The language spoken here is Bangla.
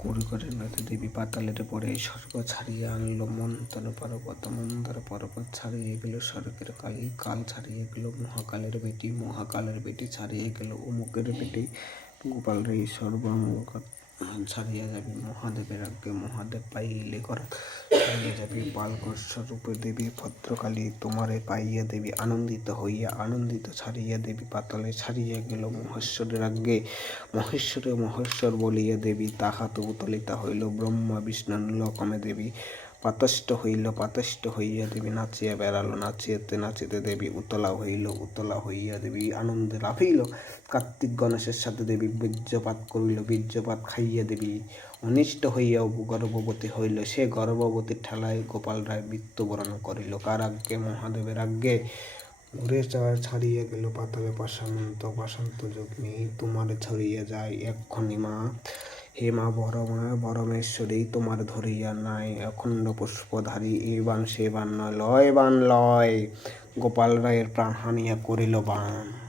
কুড়িঘরের নদী দেবী পাতালের পরে স্বর্গ ছাড়িয়ে আনলো মন্থন পর্বত, মন্দার পর্বত ছাড়িয়ে গেল স্বর্গের কালী, কাল ছাড়িয়ে গেল মহাকালের বেটি, মহাকালের বেটি ছাড়িয়ে গেল অমুকের বেটি। গোপাল রে সর্বাঙ্গ ছাড়িয়ে যাবি মহাদেবের আগে, মহাদেব পাইলে কর ছাড়িয়ে যাবি বালকস্য রূপে দেবী ভদ্রকালী, তোমারে পাইয়া দেবী আনন্দিত হইয়া আনন্দিত ছাড়িয়া দেবী পাতালে ছাড়িয়ে গেল মহেশ্বরের আগে, মহেশ্বরে মহেশ্বর বলিয়া দেবী তাহাতে উতলিতা হইল ব্রহ্মা বিষ্ণু লোকমে দেবী পাতষ্ট হইল, পাতষ্ট হইয়া দেবী নাচিয়া বেড়ালো, নাচিতে নাচিতে দেবী উতলা হইল, উতলা হইয়া দেবী আনন্দে লাফিল। কার্তিক গণেশের সাথে দেবী বীর্যপাত করিল, বীর্যপাত খাইয়া দেবী অনিষ্ট হইয়া গর্ভবতী হইল, সে গর্ভবতীর ঠেলায় গোপাল রায় মৃত্যুবরণ করিল কার আজ্ঞে, মহাদেবের আজ্ঞে। ঘুরে ছাড়িয়ে গেল পাতালে পাশান্ত, পাশান্ত যগ্নি তোমার ছড়িয়ে যায় এক্ষণি মা, হে মা পরমেশ্বরী তোমার ধরিয়া নাই অখণ্ড পুষ্পধারী, এ বান সে বান নয় লয় বান লয়, গোপাল রায়ের প্রাণ হানিয়া করিল বান।